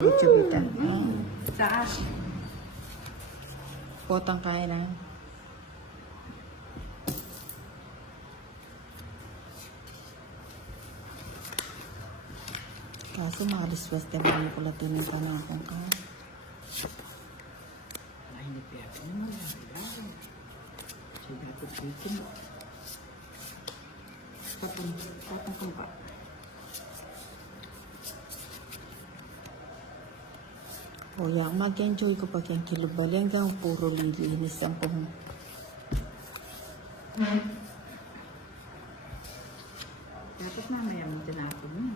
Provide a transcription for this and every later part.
YouTube ita. Taas. Potang kaya na. Kaso makaliswas na ba ko lang tunay pa na akong ka. Ay, hindi pa ako. Ano mo lang? Sige ako chicken. Patang pa. O yan, mag-enjoy ko pag yung kilubali hanggang puro lilinis ang pong. Dapat mamaya mo tinapon mo.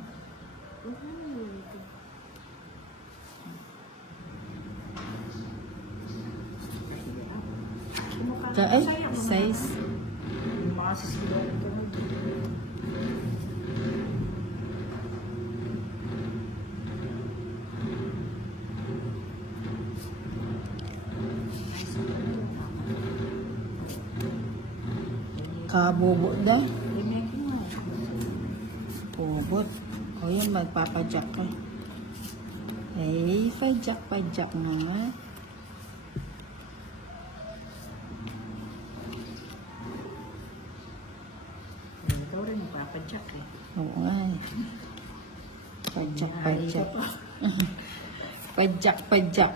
Ay, size. Makasisigaw ito. Kabobo da. Bobot. O yan, magpapadyak ka. Ay, padyak nga. Ikaw rin papadyak eh. Oo nga eh. Padyak. Padyak.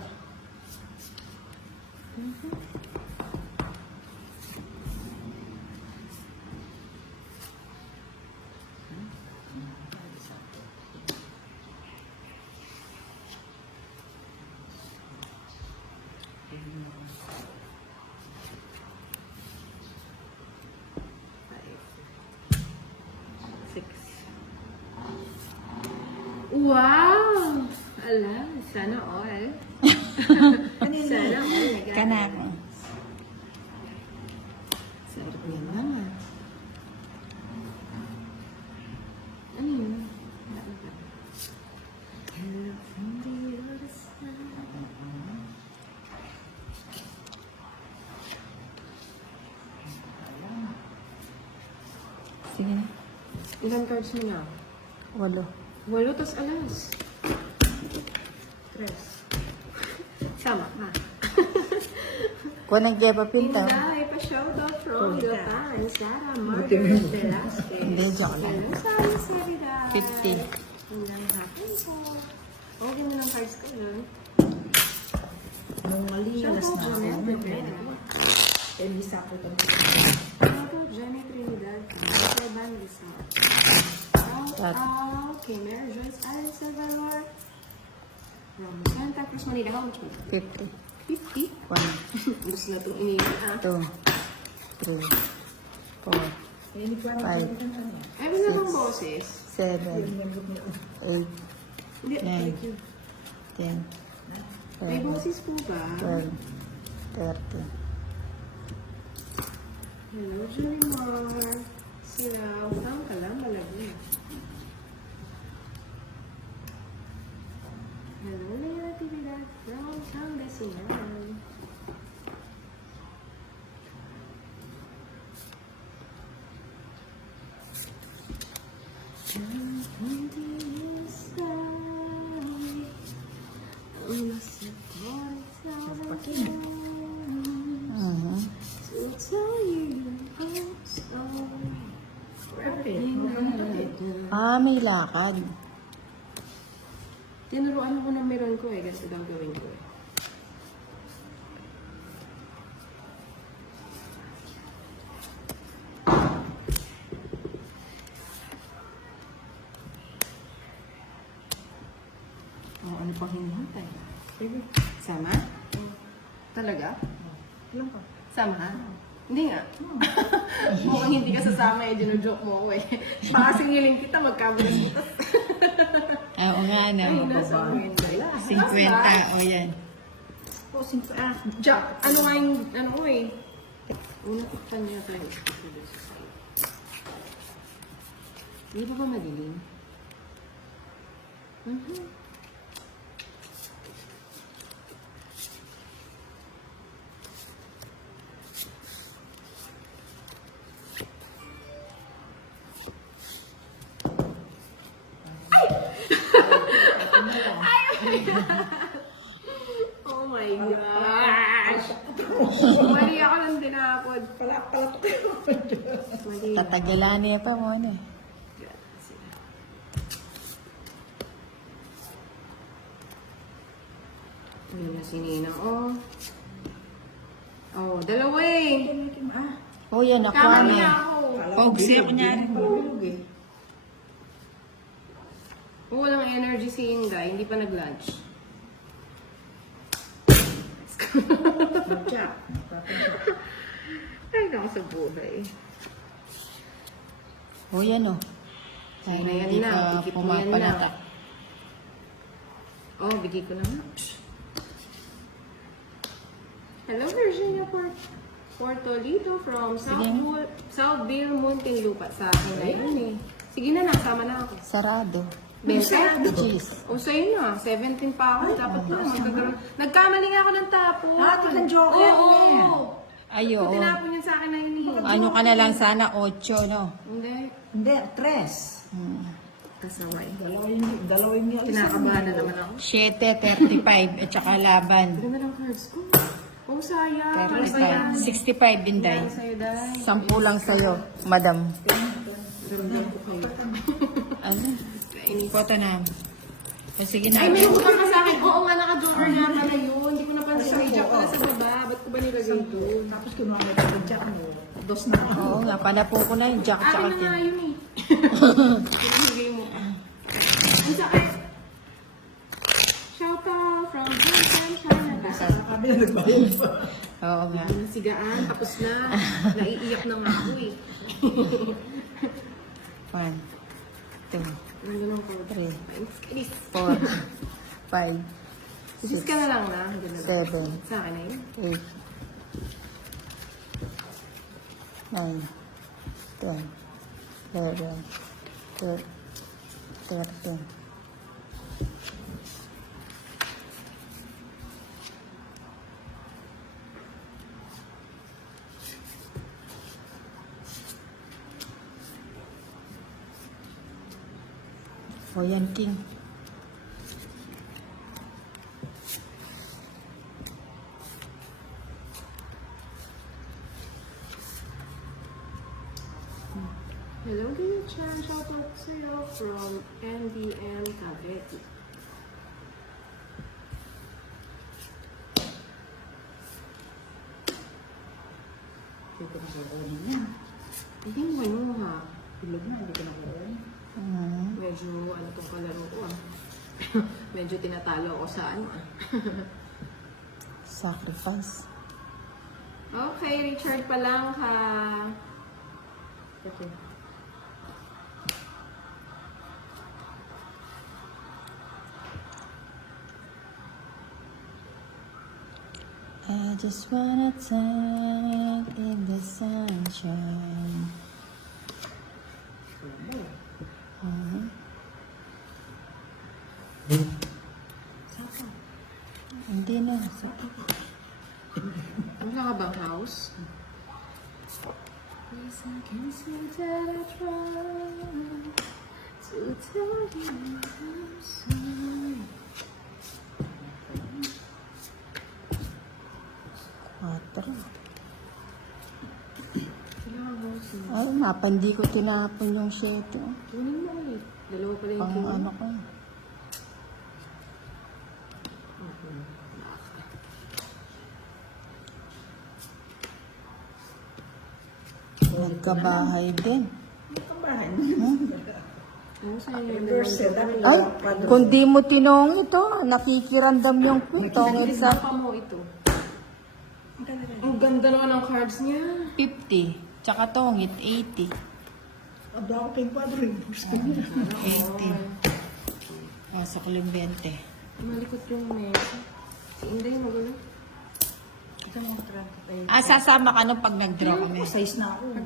Wow! Ala, sana all. Sana all. Kana ko. Sarap yan naman. Ano yun? Sige na. Ilan cards mo na? 8. 8 tas alas. 3. Sama ka. Kung nag-jepa pinta. Inday, pa-shoutout from Japan. Sarah Margaret Velasquez. Hindi, joke lang. Hello, Sari Sarida. 50. Inday, hapon po. Okay mo ng cards ko yun. Nung malinis na ako, Rivera. Elisa ko ito. Shoutout Jenny Trinidad. Esteban Rizal. Shoutout kay Mary Joyce Allen Salvador. From Santa Cruz, Manila. How much mo? 50. 50? 1, Gusto na itong iniwan ah. 2, 3, 4, Hindi ko alam Five. kung ano. Ay, wala bang boses? 7, 8, Hindi, Yan. thank you. 10, May 11, boses po ba? 12, 13. Hello, Jolimar. Sila, utang ka lang, malagi. Hello, Leila Tividad from Pangasinan. Mhm. Ah, may lakad. Tinuruan ako ng meron ko eh, ganito daw gawin ko eh. Oh, ano pang hinihintay? Baby, Sama? Talaga? ilan pa? Sama ha? Hindi nga. Mukhang hindi ka sasama eh, dinojoke mo ako eh. Baka singiling kita, magkabulas kita. Oo nga, Ay, no. nasa amin. 50, o yan. Oh, 5. Ano nga yung, ano ko eh. Una tiktan niya tayo. Hindi ba madilim? Oh my gosh! Mali ako ng tinapod. Palat kayo. Mali. Tatagalan niya pa mo na. Ano na si Nina? Oh. Oh, dalawa eh. Oh, yan ako Kama niya na. ako. Pogsi ako niyan. Bilog eh. Oh, walang energy si Inday. Hindi pa nag-lunch. Jack. Ay, naku sa buhay. Oh, yan o. Sige na yan Hindi na. ka Bigit mo yan na. pumapalata. Oh, bigay ko na nga. Hello, Virginia Portolito from Southville, Muntinlupa. Sa akin na yun eh. Sige na, nasama na ako. Sarado. Bente? Jeez. O sa'yo na, 17 pa ako. Dapat na, magkagaroon. Nagkamali nga ako ng tapo. Tika joke yan eh. Ayo. Kung tinapon yun sa akin na yun. Ano ka na lang sana, 8, no? Hindi. Hindi, 3. Kasaway. Dalawin niyo. Kinakabahan na naman ako. 7:35 at saka laban. Ganda ng cards ko. Oh, sayang. Ano ba yan? 35 din, Day. Yan sa'yo, Day. 10 lang sa'yo, madam. Ramdam ko kayo. Ano? Photo na. O, sige na. Ay, may utang ka sa akin. Oo nga, naka-joker nga pala yun. Hindi ko napansin. May jack pala sa baba. Ba't ko ba nilagay doon? Tapos kinuha mo yung Jack mo. Dos na ako. Oo nga, panapo ko na yung jack tsaka Akin na nga kin. yun eh. Pinahigay mo pa. Ang sakit. Shout out from Vincent, Canada. Sabi na nagbayad pa. Oo nga. Nasigaan, tapos na. Naiiyak na nga ako eh. 1, 2, Ano nang code? 3, Kinis. 4, 5, Kinis ka na lang na. Ganun lang. 7, Sa akin na yun. 8, 9, 10, 11, 12, 13. O yan, King. Hello, dear Chan. Shout out sa'yo from NDM Cavite. Hindi ko na kukunin niya. Hindi mo yun ha. Bilog na, hindi ko na kukunin. Medyo ano tong kalaro ko ah. Medyo tinatalo ako sa ano ah. Sacrifice. Okay, Richard pa lang ha. Okay. I just wanna tank in the sunshine. Hindi na. Wala ka bang house? Yes, I can say that I tried to tell you I'm sorry. 4. Kailangan house mo. Ay, hindi ko tinapon yung 7. Kunin mo ulit. Dalawa pala yung Pang kinuha. ano ko. Nagkabahay din. Tambahan. Ano sa'yo yung Reversal. Dapat Ay, nagpapalo. kung di mo tinong ito, nakikirandam yung tongit Isa sa pa mo ito. Ang ganda naman ng cards niya. 50. Tsaka tongit, 80. Aba ako kayong kwadro yung gusto niya. 80. Sa kuling 20. Malikot yung mesa. Si Inday magulo. Ito mga 30 tayo. Sasama ka nung pag nag-draw kami. Size na ako.